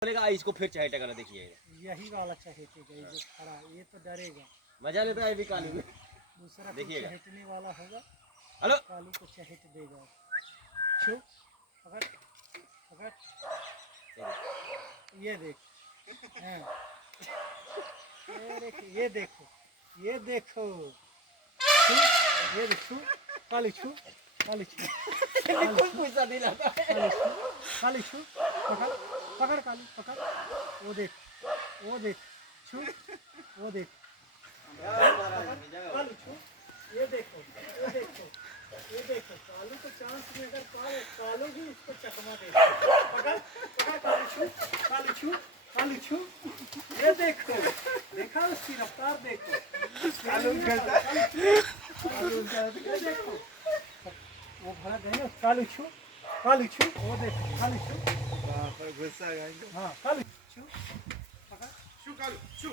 बोलेगा इसको फिर चहेटा करना देखिएगा। यही वाला चहेटेगा, ये जो खड़ा ये तो डरेगा। मजा लेता है अभी कालू में। दूसरा कोई देखिएगा। चहेटने वाला होगा, हेलो कालू को चहेट देगा। छू, पकड़ पकड़, ये देख, हाँ, ये देखो, ये देखो, छू, ये देखो, कालू छू, कालू छू, कोई पैसा नहीं लाता है। कालू छू, पकड़ पकड़ कालू पकड़, वो देख, वो देख, छू, वो देख, कालू छू, ये देखो, ये देखो, ये देखो, कालू को चांस में अगर पाए, कालू भी उसको चकमा दे। पकड़ पकड़ कालू छू, कालू छू, कालू छू, ये देखो, देखा उसकी रफ्तार देखो, कालू करता, ये देखो, वो भाग गए, कालू छू, कालू छू, वो देखो, कालू छू, बाप रे गुस्सा आ गया। हाँ कालू छू, पकड़, शू कालू शू